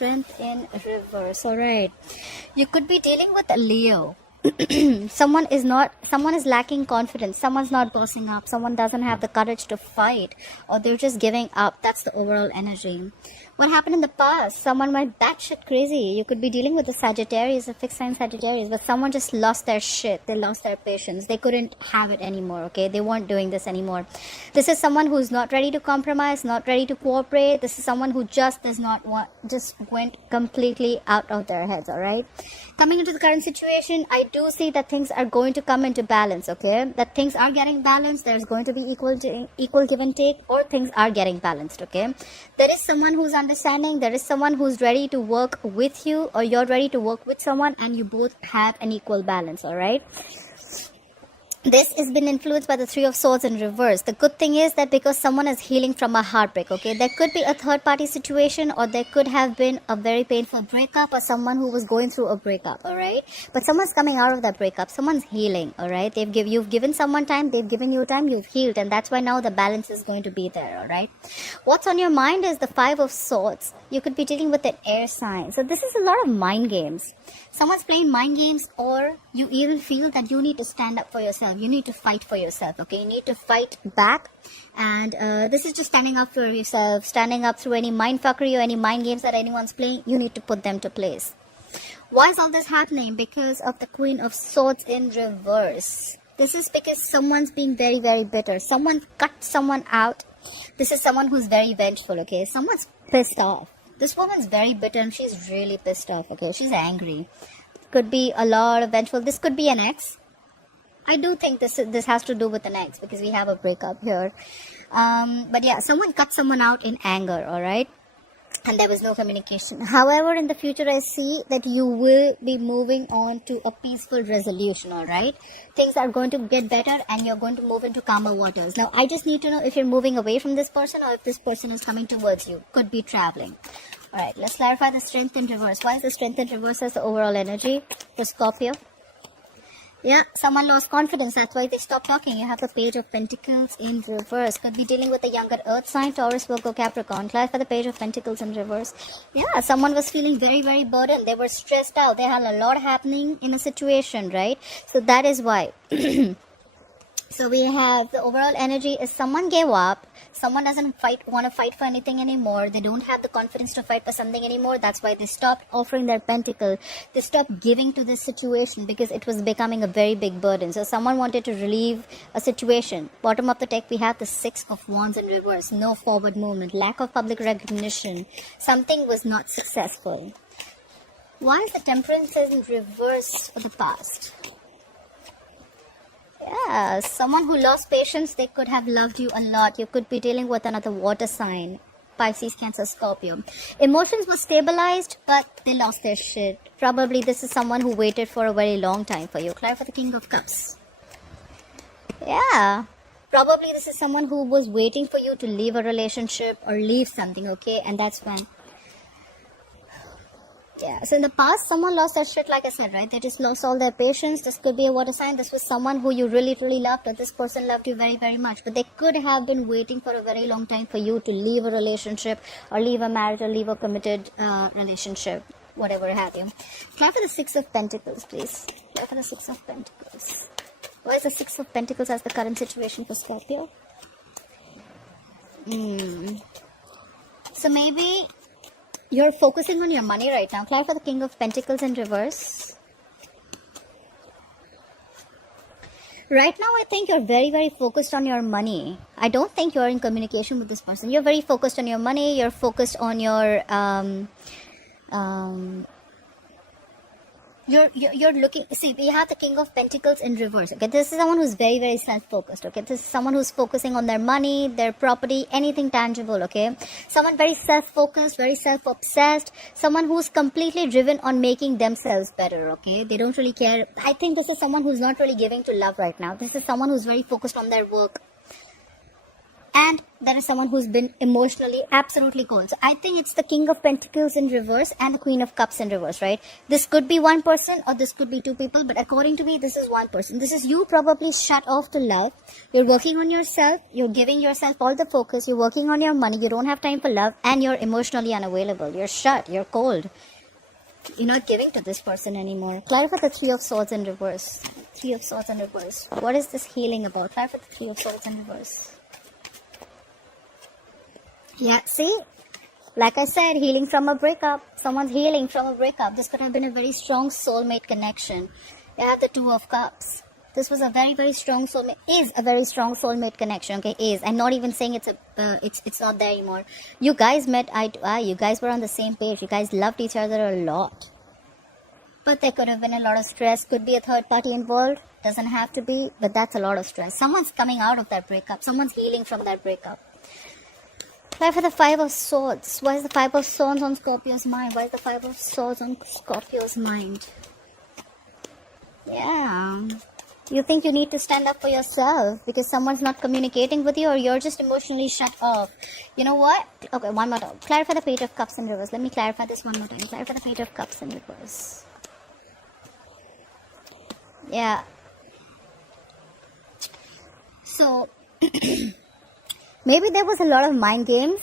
Strength in reverse. All right. You could be dealing with a Leo. Someone is lacking confidence. Someone's not bossing up. Someone doesn't have the courage to fight, or they're just giving up. That's the overall energy. What happened in the past? Someone went batshit crazy. You could be dealing with a Sagittarius, a fixed sign Sagittarius, but someone just lost their shit. They lost their patience. They couldn't have it anymore, okay? They weren't doing this anymore. This is someone who's not ready to compromise, not ready to cooperate. This is someone who just does not want, just went completely out of their heads, all right? Coming into the current situation, I do see that things are going to come into balance, okay? That things are getting balanced. There's going to be equal give and take, or things are getting balanced, okay? There is someone who's understanding. There is someone who's ready to work with you, or you're ready to work with someone, and you both have an equal balance, all right? This has been influenced by the Three of Swords in reverse. The good thing is that because someone is healing from a heartbreak, okay, there could be a third party situation, or there could have been a very painful breakup, or someone who was going through a breakup, all right? But someone's coming out of that breakup. Someone's healing, all right? You've given someone time, they've given you time, you've healed, and that's why now the balance is going to be there, all right? What's on your mind is the Five of Swords. You could be dealing with an air sign. So this is a lot of mind games. Someone's playing mind games, or you even feel that you need to stand up for yourself. You need to fight for yourself, okay? You need to fight back. And this is just standing up for yourself, standing up through any mind fuckery or any mind games that anyone's playing. You need to put them to place. Why is all this happening? Because of the Queen of Swords in reverse. This is because someone's being very, very bitter. Someone cut someone out. This is someone who's very vengeful, okay? Someone's pissed off. This woman's very bitter and she's really pissed off, okay? She's angry. Could be a lot of vengeful. This could be an ex. I do think this has to do with an ex, because we have a breakup here. But yeah, someone cut someone out in anger, all right? And there was no communication. However, in the future, I see that you will be moving on to a peaceful resolution, all right? Things are going to get better and you're going to move into calmer waters. Now, I just need to know if you're moving away from this person or if this person is coming towards you. Could be traveling. All right, let's clarify the Strength in reverse. Why is the Strength in reverse as the overall energy for Scorpio? Yeah, someone lost confidence. That's why they stopped talking. You have the Page of Pentacles in reverse. Could be dealing with a younger Earth sign, Taurus, Virgo, Capricorn. Clarify the Page of Pentacles in reverse. Yeah, someone was feeling very, very burdened. They were stressed out. They had a lot happening in a situation, right? So that is why. So we have the overall energy is someone gave up. Someone doesn't want to fight for anything anymore. They don't have the confidence to fight for something anymore. That's why they stopped offering their pentacle. They stopped giving to this situation because it was becoming a very big burden. So someone wanted to relieve a situation. Bottom of the deck, we have the Six of Wands in reverse. No forward movement. Lack of public recognition. Something was not successful. Why is the Temperance in reverse for the past? Yeah, someone who lost patience, they could have loved you a lot. You could be dealing with another water sign. Pisces, Cancer, Scorpio. Emotions were stabilized, but they lost their shit. Probably this is someone who waited for a very long time for you. Clarify the King of Cups. Yeah. Probably this is someone who was waiting for you to leave a relationship or leave something, okay? And that's when... Yeah, so in the past, someone lost their shit, like I said, right? They just lost all their patience. This could be a water sign. This was someone who you really, really loved, or this person loved you very, very much. But they could have been waiting for a very long time for you to leave a relationship, or leave a marriage, or leave a committed relationship, whatever have you. Try for the Six of Pentacles, please. Try for the Six of Pentacles. Why is the Six of Pentacles as the current situation for Scorpio? So maybe... you're focusing on your money right now. Clarify the King of Pentacles in reverse. Right now, I think you're very, very focused on your money. I don't think you're in communication with this person. You're very focused on your money. You're focused on your... You're looking... See, we have the King of Pentacles in reverse. Okay, this is someone who's very, very self-focused. Okay, this is someone who's focusing on their money, their property, anything tangible. Okay, someone very self-focused, very self-obsessed. Someone who's completely driven on making themselves better. Okay, they don't really care. I think this is someone who's not really giving to love right now. This is someone who's very focused on their work. And there is someone who's been emotionally absolutely cold. So I think it's the King of Pentacles in reverse and the Queen of Cups in reverse, right? This could be one person or this could be two people, but according to me, this is one person. This is you probably shut off to love. You're working on yourself. You're giving yourself all the focus. You're working on your money. You don't have time for love, and you're emotionally unavailable. You're shut. You're cold. You're not giving to this person anymore. Clarify the Three of Swords in reverse. Three of Swords in reverse. What is this healing about? Clarify the Three of Swords in reverse. Yeah, see? Like I said, healing from a breakup. Someone's healing from a breakup. This could have been a very strong soulmate connection. You have the Two of Cups. This was a very, very strong soulmate. Is a very strong soulmate connection. Okay, is. I'm not even saying it's not there anymore. You guys met eye to eye. You guys were on the same page. You guys loved each other a lot. But there could have been a lot of stress. Could be a third party involved. Doesn't have to be. But that's a lot of stress. Someone's coming out of that breakup. Someone's healing from that breakup. Why for the Five of Swords? Why is the Five of Swords on Scorpio's mind? Why is the Five of Swords on Scorpio's mind? Yeah. You think you need to stand up for yourself because someone's not communicating with you, or you're just emotionally shut off. You know what? Okay, one more time. Clarify the Page of Cups in reverse. Let me clarify this one more time. Clarify the Page of Cups in reverse. Yeah. So... maybe there was a lot of mind games.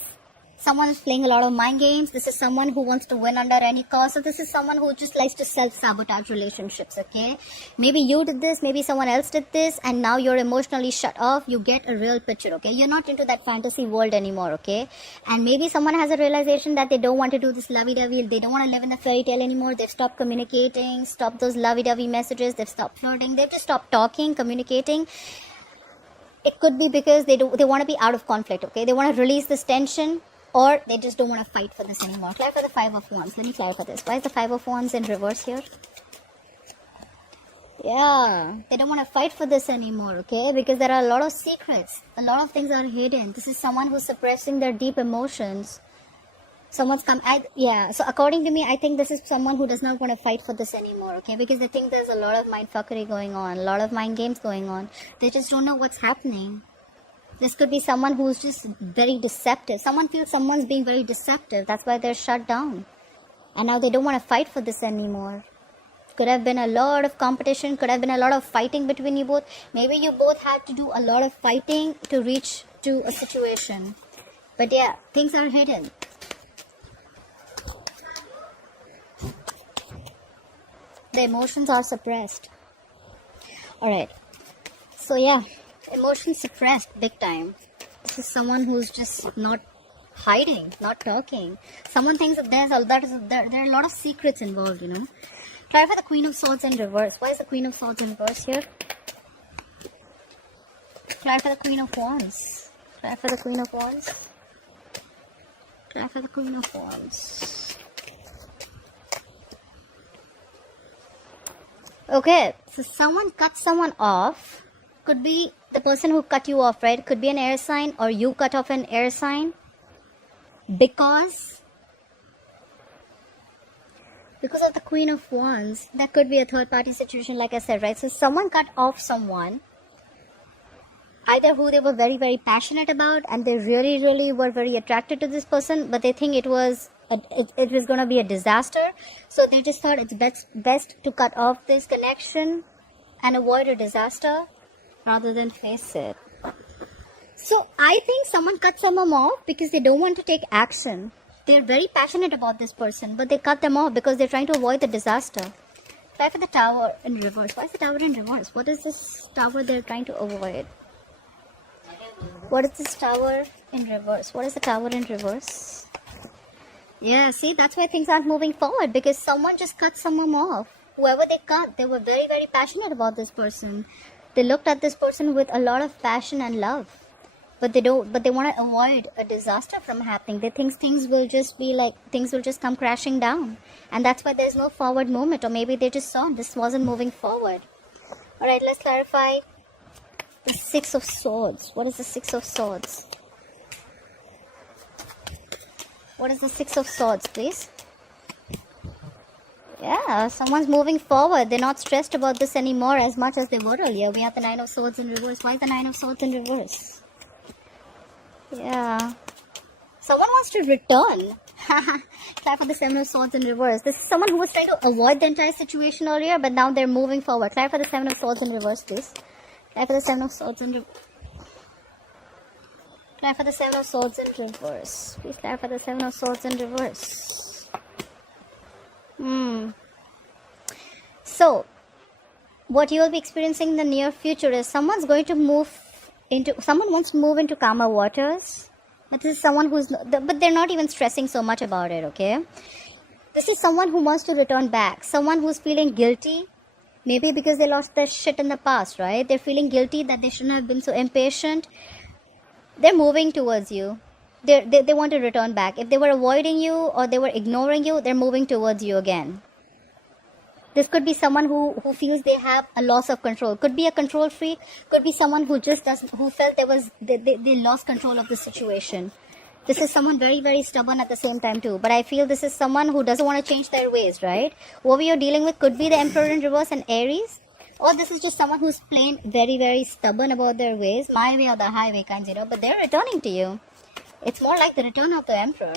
Someone is playing a lot of mind games. This is someone who wants to win under any cost. So this is someone who just likes to self-sabotage relationships, okay? Maybe you did this, maybe someone else did this, and now you're emotionally shut off. You get a real picture, okay? You're not into that fantasy world anymore, okay? And maybe someone has a realization that they don't want to do this lovey-dovey. They don't want to live in a fairy tale anymore. They've stopped communicating, stopped those lovey-dovey messages. They've stopped flirting. They've just stopped talking, communicating. It could be because they want to be out of conflict, okay? They want to release this tension, or they just don't want to fight for this anymore. Clarify the Five of Wands. Let me clarify this. Why is the Five of Wands in reverse here? Yeah, they don't want to fight for this anymore, okay? Because there are a lot of secrets. A lot of things are hidden. This is someone who's suppressing their deep emotions. Someone's come... yeah, so according to me, I think this is someone who does not want to fight for this anymore, okay? Because they think there's a lot of mind fuckery going on, a lot of mind games going on. They just don't know what's happening. This could be someone who's just very deceptive. Someone feels someone's being very deceptive. That's why they're shut down. And now they don't want to fight for this anymore. Could have been a lot of competition. Could have been a lot of fighting between you both. Maybe you both had to do a lot of fighting to reach to a situation. But yeah, things are hidden. The emotions are suppressed. Alright. So yeah. Emotions suppressed big time. This is someone who's just not hiding, not talking. Someone thinks that there are a lot of secrets involved, you know. Try for the Queen of Swords in reverse. Why is the Queen of Swords in reverse here? Try for the Queen of Wands. Try for the Queen of Wands. Try for the Queen of Wands. Okay, so someone cut someone off. Could be the person who cut you off, right? Could be an air sign, or you cut off an air sign because of the Queen of Wands. That could be a third party situation, like I said, right? So someone cut off someone, either who they were very, very passionate about, and they really, really were very attracted to this person, but they think it was going to be a disaster. So they just thought it's best to cut off this connection and avoid a disaster rather than face it. So I think someone cut someone off because they don't want to take action. They're very passionate about this person, but they cut them off because they're trying to avoid the disaster. Try for the Tower in reverse. Why is the Tower in reverse? What is this Tower they're trying to avoid? What is this Tower in reverse? What is the Tower in reverse? Yeah, see, that's why things aren't moving forward, because someone just cut someone off. Whoever they cut, they were very, very passionate about this person. They looked at this person with a lot of passion and love, but they want to avoid a disaster from happening. They think things will just come crashing down, and that's why there's no forward movement. Or maybe they just saw this wasn't moving forward. All right, let's clarify the Six of Swords. What is the Six of Swords? What is the Six of Swords, please? Yeah, someone's moving forward. They're not stressed about this anymore as much as they were earlier. We have the Nine of Swords in reverse. Why is the Nine of Swords in reverse? Yeah. Someone wants to return. Clap for the Seven of Swords in reverse. This is someone who was trying to avoid the entire situation earlier, but now they're moving forward. Clap for the Seven of Swords in reverse, please. Clap for the Seven of Swords in reverse. Clap for the Seven of Swords in reverse. Please clap for the Seven of Swords in reverse. So, what you will be experiencing in the near future is someone wants to move into calmer waters. But this is someone but they're not even stressing so much about it, okay? This is someone who wants to return back. Someone who's feeling guilty. Maybe because they lost their shit in the past, right? They're feeling guilty that they shouldn't have been so impatient. They're moving towards you. They want to return back. If they were avoiding you or they were ignoring you, they're moving towards you again. This could be someone who feels they have a loss of control. Could be a control freak. Could be someone who felt they lost control of the situation. This is someone very, very stubborn at the same time too. But I feel this is someone who doesn't want to change their ways, right? What you're dealing with could be the Emperor in reverse and Aries. Or this is just someone who's plain very, very stubborn about their ways. My way or the highway kinds, but they're returning to you. It's more like the return of the Emperor.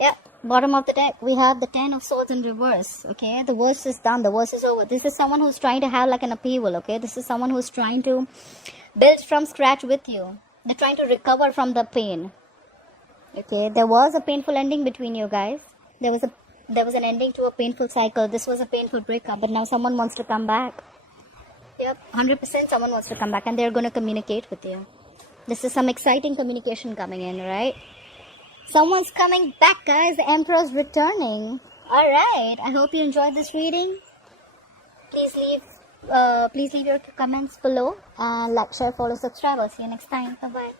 Yeah, bottom of the deck, we have the Ten of Swords in reverse, okay? The worst is done, the worst is over. This is someone who's trying to have like an upheaval, okay? This is someone who's trying to build from scratch with you. They're trying to recover from the pain, okay? There was a painful ending between you guys. There was an ending to a painful cycle. This was a painful breakup, but now someone wants to come back. Yep, 100% someone wants to come back and they're going to communicate with you. This is some exciting communication coming in, right? Someone's coming back, guys. The Emperor's returning. Alright, I hope you enjoyed this reading. Please leave your comments below. And like, share, follow, subscribe. I'll see you next time. Bye-bye.